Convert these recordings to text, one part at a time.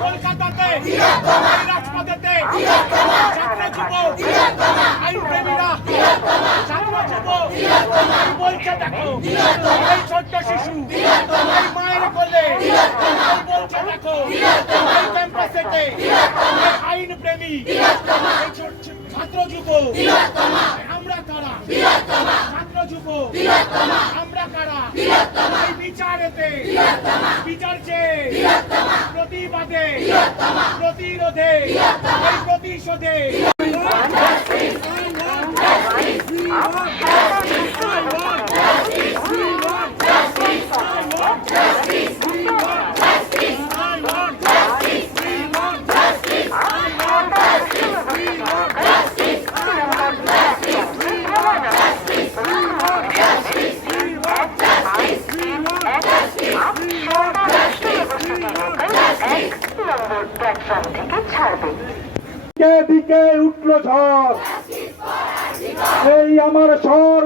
কলকাতাতে রাজপথেতে ছাত্র যুবক আইন প্রেমীরা ছাত্র যুবক বলছে দেখো এই আইন প্রেমী ছাত্র যুবক আমরা তারা ছাত্র যুবক। আমরা কারা? এই বিচারেতে। বিচার চেয়ে প্রতিবাদে। প্রতিরোধে। এই প্রতিশোধে। প্ল্যাটফর্ম থেকে ছাড়বে দিকে দিকে উঠল ঝড় এই আমার স্বর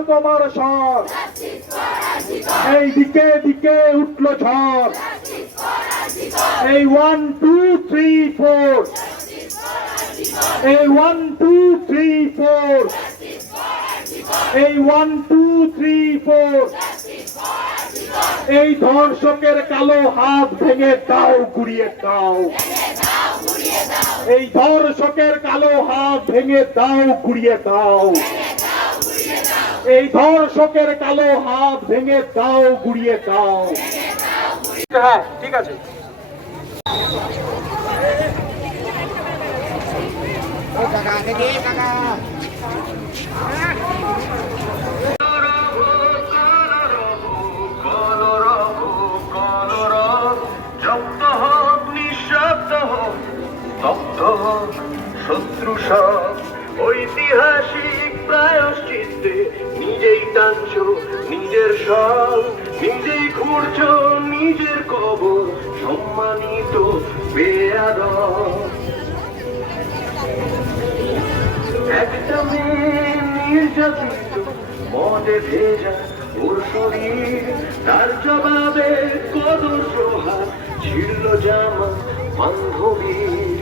এই দিকে দিকে উঠল ঝড়। এই ওয়ান টু থ্রি ফোর এই ওয়ান টু থ্রি ফোর এই ওয়ান টু থ্রি ফোর এই ধর্ষকের কালো হাত ভেঙে দাও, গুড়িয়ে দাও। এই ধর্ষকের কালো হাত ভেঙে দাও, গুড়িয়ে দাও। এই ধর্ষকের কালো হাত ভেঙে দাও গুড়িয়ে দাও। হ্যাঁ ঠিক আছে। শত্রু সব ঐতিহাসিক প্রায়শ্চিত্তে টানছ নিজের সব, নিজেই খুঁড়ছ নিজের কবর, সম্মানিত বেয়াদব। একটা মেয়ে নির্যাতিত, মদে ভেজা ওর শরীর তার জবাবে কদর সোহাগ ছিল জামা বান্ধবী।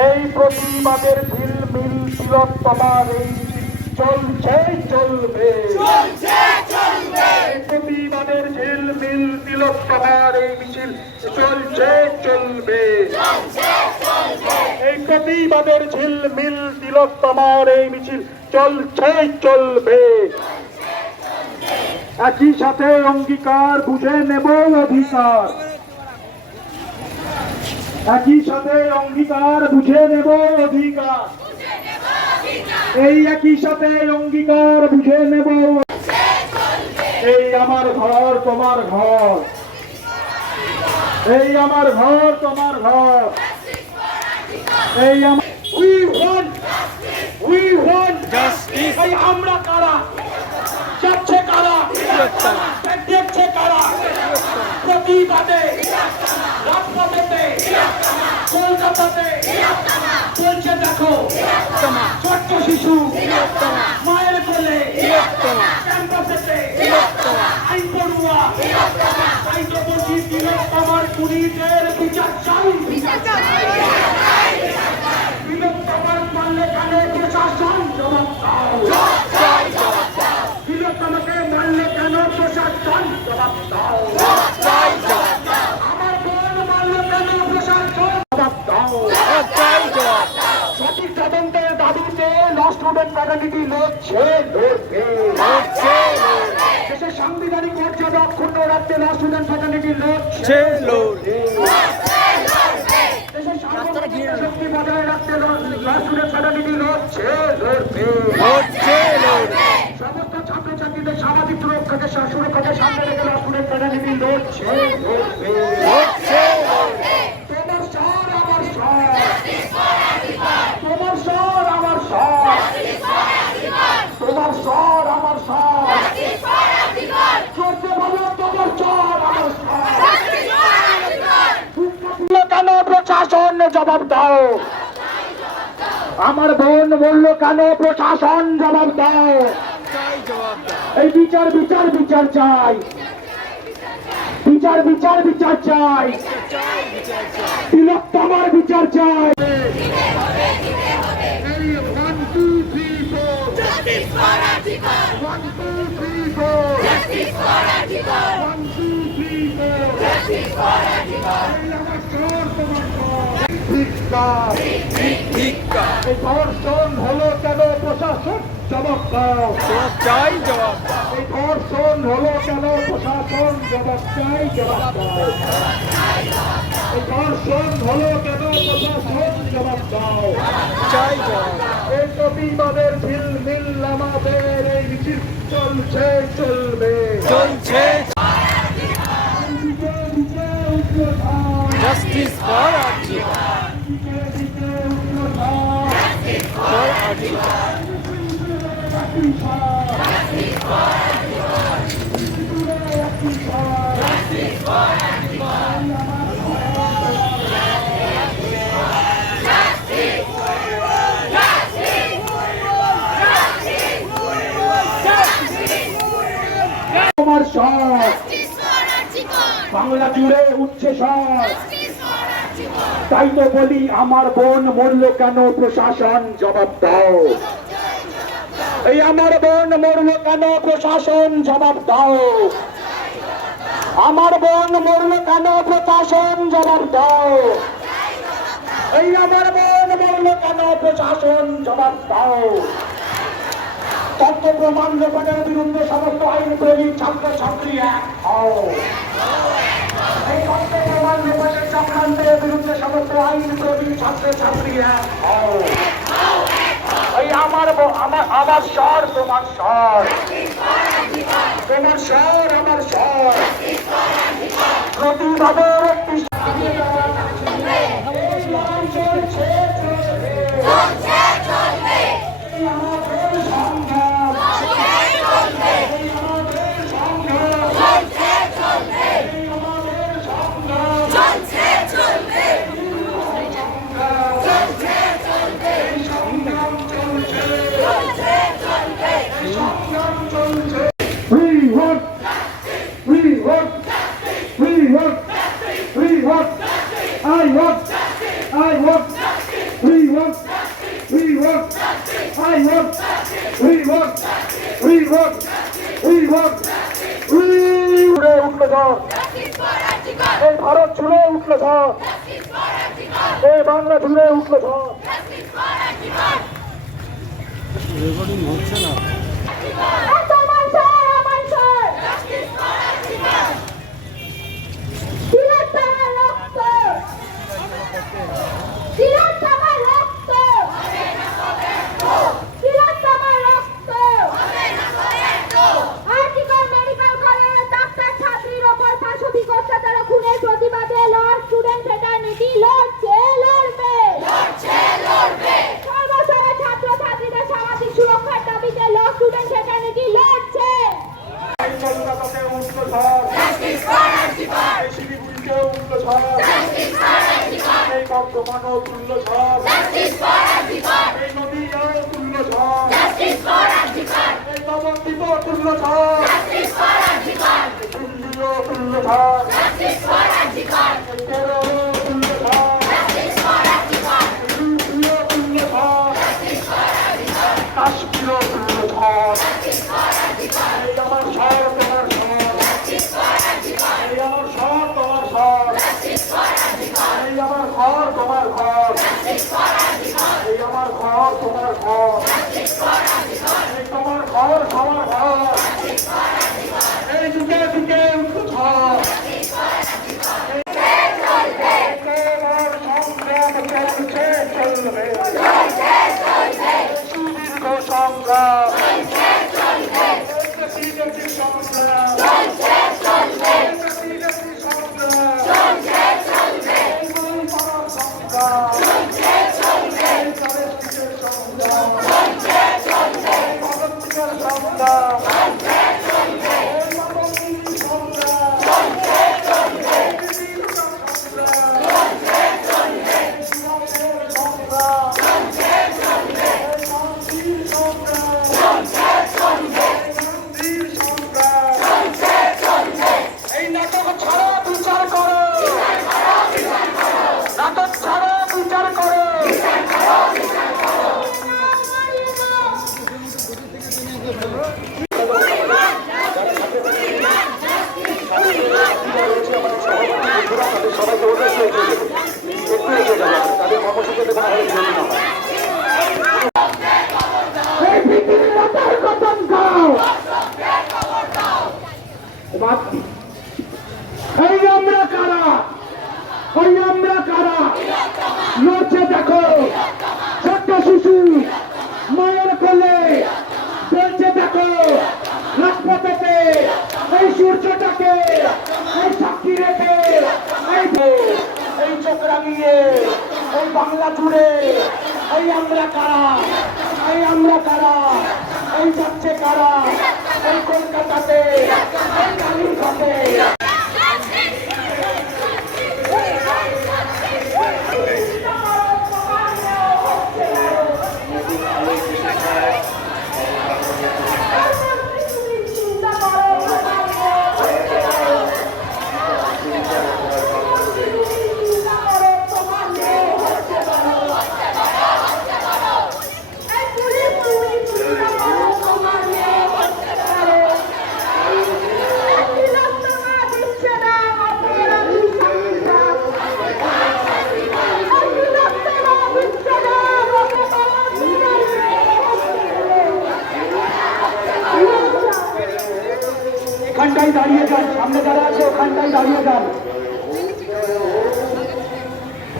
এই প্রতিবাদের ঝিলমিল তিলোত্তমার এই চলছে চলবে। প্রতিবাদের ঝিলমিল তিলোত্তমার এই মিছিল চলছে চলবে। এই প্রতিবাদের ঝিলমিল তিলোত্তমার এই মিছিল চলছে চলবে। একই সাথে অঙ্গীকার বুঝে নেব অধিকার। একই সাথে অঙ্গীকার বুঝে নেব অধিকার। এই একই সাথে অঙ্গীকার বুঝে নেব এই আমার ঘর তোমার ঘর। এই আমার ঘর তোমার ঘর। এই আমার we want we want justice আমরা কারা? যাচ্ছে কারা? দেখছে কারা প্রতিবাদে রাজপথেতে কলকাতাতে চলছে দেখো ছোট্ট শিশু তিলোত্তমার পুলিশের বিচার চাই। ছাত্রছাত্রীদের সামাজিক সুরক্ষাকে সুরক্ষাকে সামনে রেখে ল স্টুডেন্ট ফ্যাকাল্টি লড়ছে লড়বে তোমার স্বর আমার স্বর তোমার স্বর আমার স্বর তোমার স্বর আমার স্বর চলতে বলো তোমার স্বর আমার স্বর কেন প্রশাসন জবাব দাও। আমার বোন বলল কেন প্রশাসন জবাব দাও? এই বিচার বিচার বিচার চাই। বিচার বিচার বিচার চাই। তিলোত্তমার বিচার চাই। আমার। ধিক্কার। এই ধর্ষণ হলো কেন প্রশাসন? জবাব দাও। চাই জবাব এই ধর্ষণ হলো কেন প্রশাসন? জবাব চাই জবাব দাও। এই ধর্ষণ হলো কেন প্রশাসন? জবাব দাও। চাই জবাব এই প্রতিবাদের ঝিলমিল আমাদের এই চলছে চলবে চলছে দিকে দিকে উঠল ঝড়, জাস্টিস ফর আর্জিকা দিকে দিকে উঠল ঝড়, ফর আর্জিকা একটি ঝড়, একটি ঝড়। তোমার স্বর! বাংলা জুড়ে উঠছে স্বর! তাই তো বলি আমার বোন মরলো কেন? প্রশাসন জবাব দাও। এই আমার বোন মরলো কেন? প্রশাসন জবাব দাও। আমার বোন মরলো কেন? প্রশাসন জবাব দাও। এই আমার বোন মরলো কেন? প্রশাসন জবাব দাও। তথ্য প্রমাণ লোপাটের বিরুদ্ধে সমস্ত আইন প্রয়োগী ছাত্র ছাত্রী এক হও। এই তথ্য প্রমাণ লোপাটের চক্রান্তের বিরুদ্ধে সমস্ত আইন প্রয়োগী ছাত্র ছাত্রী এক হও। এই আমার আমার আমার স্বর, তোমার স্বর। তোমার প্রতিবাদের এই ভারত জুড়ে উঠল ঝড়! এই বাংলা জুড়ে উঠল ঝড় রেকর্ডিং হচ্ছে না। আমার এই আমার ঘর তোমার ঘর। এই আমার ঘর তোমার ঘর। ঘর। おはようござ。তারা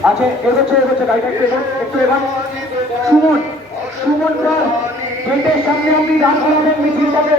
আছে এগোচ্ছে এগোচ্ছে গাড়িটা একটু এগোন একটু সুমন সুমন সামনে আপনি দাঁড় করাবেন মিছিলটাকে।